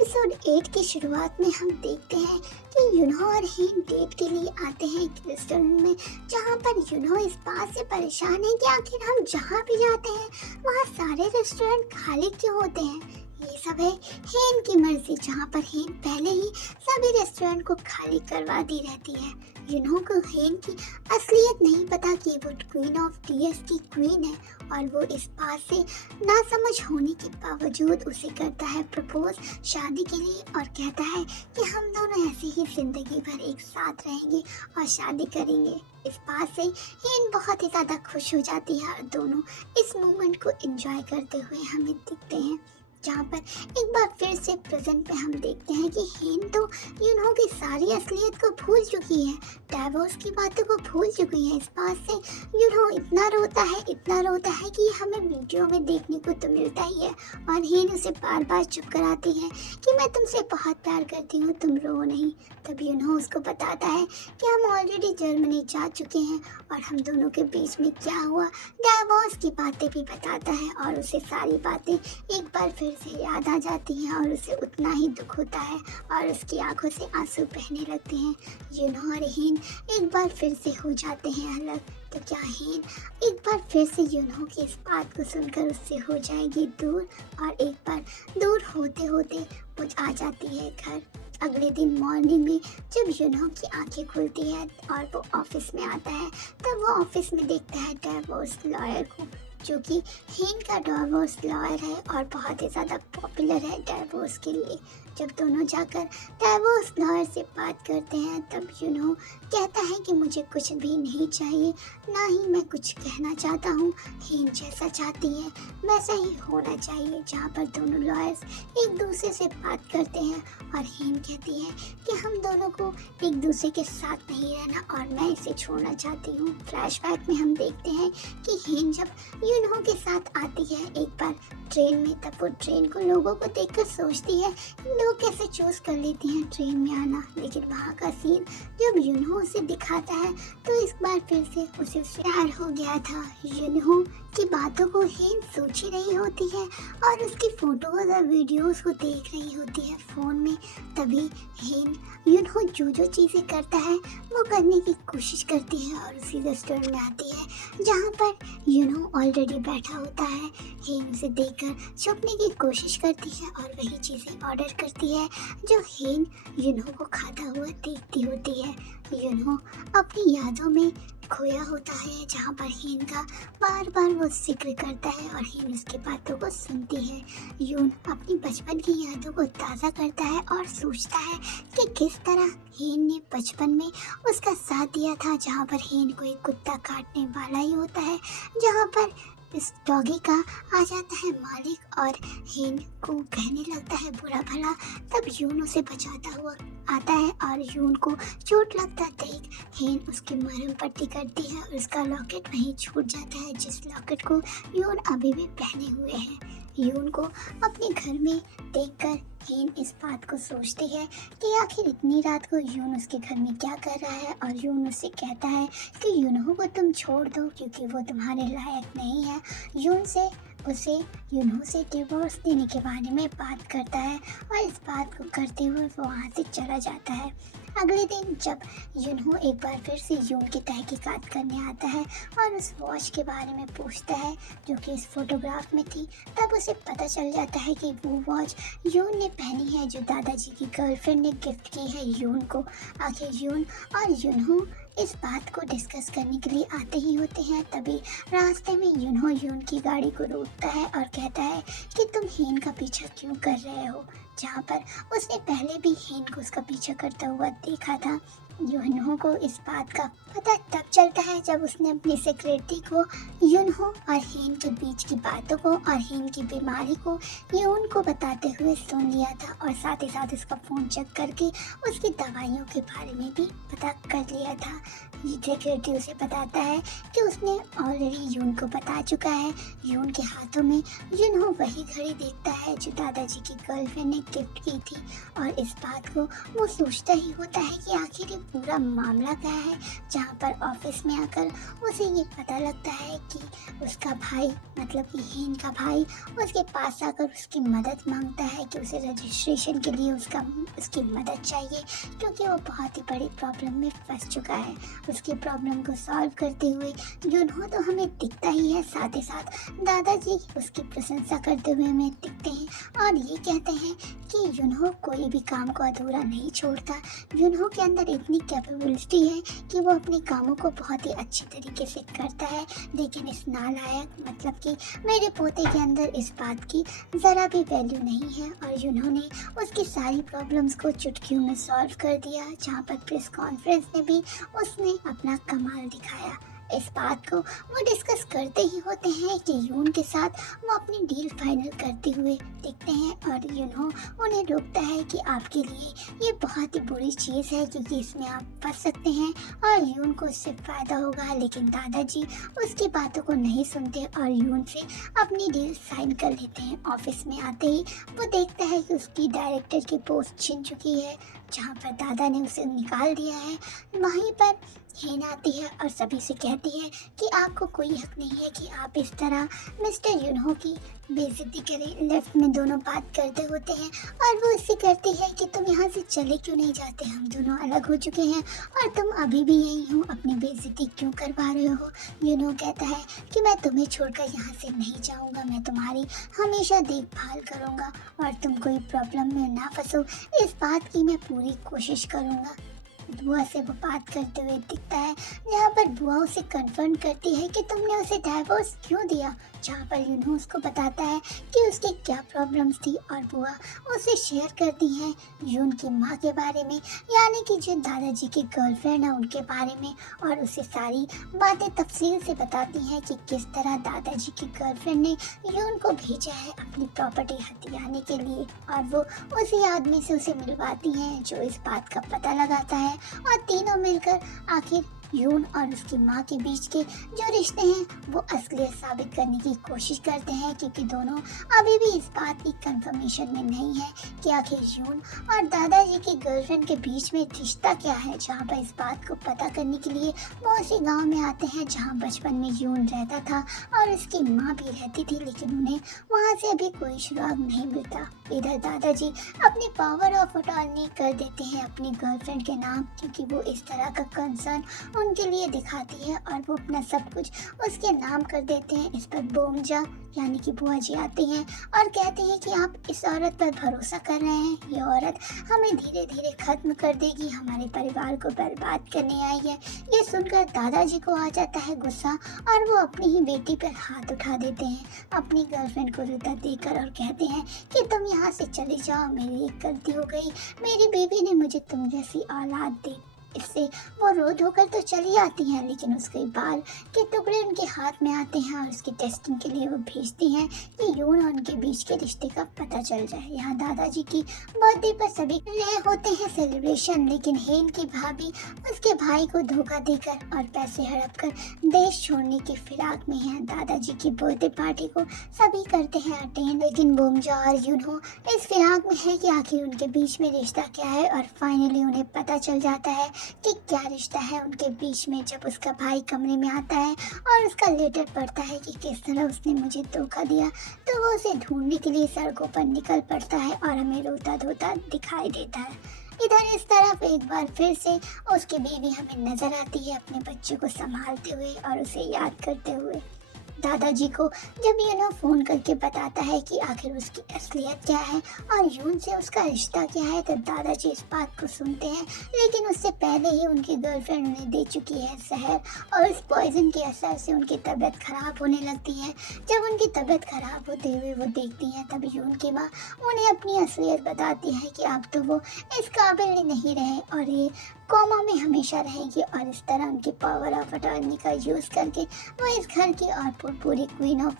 Episode 8 की शुरुआत में हम देखते हैं कि यूनो और हीन डेट के लिए आते हैं एक रेस्टोरेंट में, जहां पर यूनो इस बात से परेशान है कि आखिर हम जहां भी जाते हैं वहां सारे रेस्टोरेंट खाली क्यों होते हैं। ये सब है हीन की मर्जी, जहां पर हीन पहले ही सभी रेस्टोरेंट को खाली करवा दी रहती है। यूनो को हीन की असलियत नहीं पता कि वो क्वीन ऑफ टीयर्स की क्वीन है, और वो इस बात से नासमझ होने के बावजूद उसे करता है प्रपोज शादी के लिए, और कहता है कि हम दोनों ऐसे ही जिंदगी भर एक साथ रहेंगे और शादी करेंगे। इस बात से हीन बहुत ही ज़्यादा खुश हो जाती है और दोनों इस मोमेंट को एंजॉय करते हुए हमें दिखते हैं, जहाँ पर एक बार फिर से प्रेजेंट पे हम देखते हैं कि हीन तो यूनो की सारी असलियत को भूल चुकी है, डाइवोर्स की बातों को भूल चुकी है। इस बात से यूनो इतना रोता है कि हमें वीडियो में देखने को तो मिलता ही है, और हीन उसे बार बार चुप कराती है कि मैं तुमसे बहुत प्यार करती हूँ, तुम रो नहीं। तब यूनो उसको बताता है कि हम ऑलरेडी जर्मनी जा चुके हैं और हम दोनों के बीच में क्या हुआ, डाइवोर्स की बातें भी बताता है, और उसे सारी बातें एक बार फिर से याद आ जाती हैं और उसे उतना ही दुख होता है और उसकी आंखों से आंसू बहने लगते हैं। यूनो और हीन एक बार फिर से हो जाते हैं अलग। तो क्या हीन एक बार फिर से यूनो की इस बात को सुनकर उससे हो जाएगी दूर, और एक बार दूर होते होते वो आ जाती है घर। अगले दिन मॉर्निंग में जब यूनो की आंखें खुलती है और वो ऑफिस में आता है, तब वो ऑफिस में देखता है डाइवोर्स लॉयर को, जो कि हीन का डाइवोर्स लॉयर है और बहुत ही ज़्यादा पॉपुलर है डाइवोर्स के लिए। जब दोनों जाकर डाइवोर्स लॉयर से बात करते हैं, तब यूनो कहता है कि मुझे कुछ भी नहीं चाहिए, ना ही मैं कुछ कहना चाहता हूँ। हीन जैसा चाहती है वैसा ही होना चाहिए। जहाँ पर दोनों लॉयर्स एक दूसरे से बात करते हैं और हीन कहती है कि हम दोनों को एक दूसरे के साथ नहीं रहना और मैं इसे छोड़ना चाहती हूँ। फ्लैशबैक में हम देखते हैं कि हीन जब यूनो के साथ आती है एक बार ट्रेन में, तब वो ट्रेन को लोगों को देखकर सोचती है लोग कैसे चूज कर लेती हैं ट्रेन में आना। लेकिन वहाँ का सीन जब यूनो उसे दिखाता है तो इस बार फिर से उसे प्यार हो गया था। यूनो की बातों को हीन सोच ही रही होती है और उसकी फोटोज और वीडियोस को देख रही होती है फ़ोन में। तभी हीन यूनो जो चीज़ें करता है वो करने की कोशिश करती है और उसी रेस्टोरेंट में आती है जहाँ पर यूनो ऑलरेडी बैठा होता है। हीन उसे देखकर छुपने की कोशिश करती है और वही चीज़ें ऑर्डर करती है जो हीन यूनो को खाता हुआ देखती होती है। यूनो अपनी यादों में खोया होता है, जहाँ पर हीन का बार बार वो जिक्र करता है और हीन उसकी बातों को सुनती है। यून अपनी बचपन की यादों को ताज़ा करता है और सोचता है कि किस तरह हीन ने बचपन में उसका साथ दिया था, जहाँ पर हीन को एक कुत्ता काटने वाला ही होता है, जहाँ पर इस डॉगी का आ जाता है मालिक और हीन को कहने लगता है बुरा भला। तब यून उसे बचाता हुआ आता है और यून को चोट लगता देख हीन उसकी मरहम पट्टी करती है और उसका लॉकेट वहीं छूट जाता है, जिस लॉकेट को यून अभी भी पहने हुए है। यून को अपने घर में देखकर हीन इस बात को सोचती है कि आखिर इतनी रात को यून उसके घर में क्या कर रहा है, और यून उससे कहता है कि यूनो को तुम छोड़ दो क्योंकि वो तुम्हारे लायक नहीं है। उसे यूनो से डिवोर्स देने के बारे में बात करता है और इस बात को करते हुए वो वहाँ से चला जाता है। अगले दिन जब यूनो एक बार फिर से यून की तहकीकात करने आता है और उस वॉच के बारे में पूछता है जो कि इस फोटोग्राफ में थी, तब उसे पता चल जाता है कि वो वॉच यून ने पहनी है जो दादाजी की गर्लफ्रेंड ने गिफ्ट की है यून को। आखिर यून और यूनो इस बात को डिस्कस करने के लिए आते ही होते हैं। तभी रास्ते में यूनो यून की गाड़ी को रोकता है और कहता है कि तुम हीन का पीछा क्यों कर रहे हो, जहाँ पर उसने पहले भी हीन को उसका पीछा करता हुआ देखा था। यूनो को इस बात का पता तब चलता है जब उसने अपनी सेक्रेटरी को यूनो और हीन के बीच की बातों को और हीन की बीमारी को यून को बताते हुए सुन लिया था, और साथ ही साथ उसका फ़ोन चेक करके उसकी दवाइयों के बारे में भी पता कर लिया था। सेक्रेटरी उसे बताता है कि उसने ऑलरेडी यून को बता चुका है। यून के हाथों में यूनो वही घड़ी देखता है जो दादाजी की गर्लफ्रेंड ने गिफ्ट की थी, और इस बात को वो सोचता ही होता है कि आखिर पूरा मामला क्या है, जहाँ पर ऑफिस में आकर उसे ये पता लगता है कि उसका भाई मतलब कि हेन का भाई उसके पास आकर उसकी मदद मांगता है कि उसे रजिस्ट्रेशन के लिए उसकी मदद चाहिए, क्योंकि वो बहुत ही बड़ी प्रॉब्लम में फंस चुका है। उसकी प्रॉब्लम को सॉल्व करते हुए यूनहो तो हमें दिखता ही है, साथ ही साथ दादाजी उसकी प्रशंसा करते हुए हमें दिखते हैं और ये कहते हैं कि यूनहो कोई भी काम को अधूरा नहीं छोड़ता। यूनहो के अंदर इतनी कैपेबिलिटी है कि वो अपने कामों को बहुत ही अच्छे तरीके से करता है, लेकिन इस नालायक मतलब कि मेरे पोते के अंदर इस बात की ज़रा भी वैल्यू नहीं है। और यूनहो ने उसकी सारी प्रॉब्लम्स को चुटकियों में सॉल्व कर दिया, जहाँ पर प्रेस कॉन्फ्रेंस में भी उसने अपना कमाल दिखाया। इस बात को वो डिस्कस करते ही होते हैं कि यून के साथ वो अपनी डील फाइनल करते हुए दिखते हैं और यूनहो उन्हें रोकता है कि आपके लिए ये बहुत ही बुरी चीज़ है, क्योंकि इसमें आप फंस सकते हैं और यून को इससे फ़ायदा होगा। लेकिन दादाजी उसकी बातों को नहीं सुनते और यून से अपनी डील साइन कर लेते हैं। ऑफिस में आते ही वो देखता है कि उसकी डायरेक्टर की पोस्ट छिन चुकी है, जहाँ पर दादा ने उसे निकाल दिया है। वहीं पर हेन आती है और सभी से कहती है कि आपको कोई हक नहीं है कि आप इस तरह मिस्टर यूनहो की बेइज्जती करें। लेफ्ट में दोनों बात करते होते हैं और वो इससे करती है कि तुम यहाँ से चले क्यों नहीं जाते, हम दोनों अलग हो चुके हैं और तुम अभी भी यही हो, अपनी बेइज्जती क्यों करवा रहे हो। यूनहो कहता है कि मैं तुम्हें छोड़कर यहाँ से नहीं जाऊँगा, मैं तुम्हारी हमेशा देखभाल करूँगा और तुम कोई प्रॉब्लम में ना फंसो, इस बात की मैं पूरी कोशिश करूँगा। बुआ से वो बात करते हुए दिखता है, जहाँ पर बुआ उसे कन्फर्म करती है कि तुमने उसे डाइवोर्स क्यों दिया, जहाँ पर यूनहो उसको बताता है कि उसकी क्या प्रॉब्लम्स थी और बुआ उसे शेयर करती है यून की माँ के बारे में, यानी कि जो दादाजी की गर्लफ्रेंड है उनके बारे में, और उसे सारी बातें तफसील से बताती हैं कि किस तरह दादाजी की गर्लफ्रेंड ने यून को भेजा है अपनी प्रॉपर्टी हथियाने के लिए, और वो उसी आदमी से उसे मिलवाती हैं जो इस बात का पता लगाता है और तीनों मिलकर आखिर यून और उसकी माँ के बीच के जो रिश्ते हैं वो असलियत साबित करने की कोशिश करते हैं, क्योंकि दोनों अभी भी इस बात की कंफर्मेशन में नहीं है कि आखिर यून और दादाजी की गर्लफ्रेंड के बीच में रिश्ता क्या है। जहाँ पर इस बात को पता करने के लिए वो उसी गांव में आते हैं जहाँ बचपन में यून रहता था और उसकी माँ भी रहती थी, लेकिन उन्हें वहाँ से अभी कोई सुराग नहीं मिलता। इधर दादाजी अपनी पावर ऑफ अटॉर्नी कर देते हैं अपनी गर्लफ्रेंड के नाम, क्योंकि वो इस तरह का कंसर्न उनके लिए दिखाती है और वो अपना सब कुछ उसके नाम कर देते हैं। इस पर बोमजा यानी कि बुआ जी आती हैं और कहते हैं कि आप इस औरत पर भरोसा कर रहे हैं, ये औरत हमें धीरे धीरे खत्म कर देगी, हमारे परिवार को बर्बाद करने आई है। ये सुनकर दादाजी को आ जाता है गुस्सा और वो अपनी ही बेटी पर हाथ उठा देते हैं, अपनी गर्लफ्रेंड को रुदा देकर, और कहते हैं कि तुम यहाँ से चली जाओ, मेरी एक गलती हो गई, मेरी बीवी ने मुझे तुम जैसी औलाद दी। इससे वो रो धोकर तो चली आती हैं, लेकिन उसके बाल के टुकड़े उनके हाथ में आते हैं और उसकी टेस्टिंग के लिए वो भेजती हैं कि यून और उनके बीच के रिश्ते का पता चल जाए। यहाँ दादाजी की बर्थडे पर सभी रहे होते हैं सेलिब्रेशन, लेकिन हेन की भाभी उसके भाई को धोखा देकर और पैसे हड़प कर देश छोड़ने की फिराक में है। दादाजी की बर्थडे पार्टी को सभी करते हैं अटेंड, लेकिन बोमजा और यूनहो इस फिराक में है कि आखिर उनके बीच में रिश्ता क्या है, और फाइनली उन्हें पता चल जाता है कि क्या रिश्ता है उनके बीच में, जब उसका भाई कमरे में आता है और उसका लेटर पढ़ता है कि किस तरह उसने मुझे धोखा दिया, तो वो उसे ढूंढने के लिए सड़कों पर निकल पड़ता है और हमें रोता धोता दिखाई देता है। इधर इस तरफ एक बार फिर से उसकी बीवी हमें नजर आती है अपने बच्चे को संभालते हुए और उसे याद करते हुए। दादाजी को जब यूनो फ़ोन करके बताता है कि आखिर उसकी असलियत क्या है और यून से उसका रिश्ता क्या है, तब दादाजी इस बात को सुनते हैं, लेकिन उससे पहले ही उनकी गर्लफ्रेंड उन्हें दे चुकी है जहर, और इस पॉइजन के असर से उनकी तबीयत खराब होने लगती है। जब उनकी तबीयत खराब होते हुए वो देखती हैं, तब यून की माँ उन्हें अपनी असलियत बताती है कि अब तो वो इस काबिल नहीं रहे और ये कोमा में हमेशा रहेगी, और इस तरह उनकी पावर ऑफ अटॉर्नी का यूज़ करके वो इस घर की और पूरी क्वीन ऑफ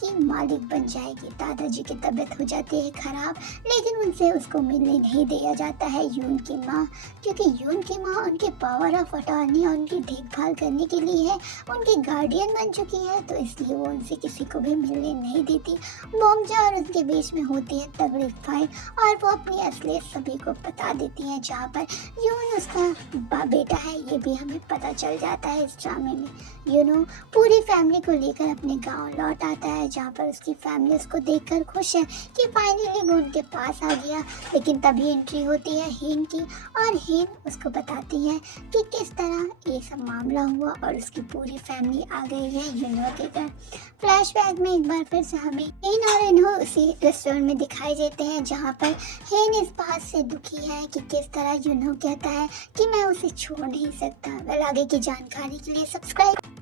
की मालिक बन जाएगी। दादाजी की तबीयत हो जाती है खराब, लेकिन उनसे उसको मिलने नहीं दिया जाता है यून की माँ, क्योंकि यून की माँ उनके पावर ऑफ अटॉर्नी और उनकी देखभाल करने के लिए है, उनकी गार्डियन बन चुकी है, तो इसलिए वो उनसे किसी को भी मिलने नहीं देती। मोमजा और उसके बीच में होती है तगड़ी फाइट और वो अपनी असलियत सभी को बता देती है, जहाँ पर यून उसका बेटा है ये भी हमें पता चल जाता है इस ड्रामे में। पूरी फैमिली को लेकर अपने गांव लौट आता है, जहाँ पर उसकी फैमिली उसको देखकर खुश है कि फाइनली वो उनके पास आ गया। लेकिन तभी एंट्री होती है हेन की और हेन उसको बताती है कि किस तरह ये सब मामला हुआ और उसकी पूरी फैमिली आ गई है यूनो के घर। फ्लैशबैक में एक बार फिर से हमें हेन और इन्हो उसी रेस्टोरेंट में दिखाई देते हैं, जहाँ पर हेन इस बात से दुखी है कि किस तरह यूनो कहता है कि मैं उसे छोड़ नहीं सकता। वेल, आगे की जानकारी के लिए सब्सक्राइब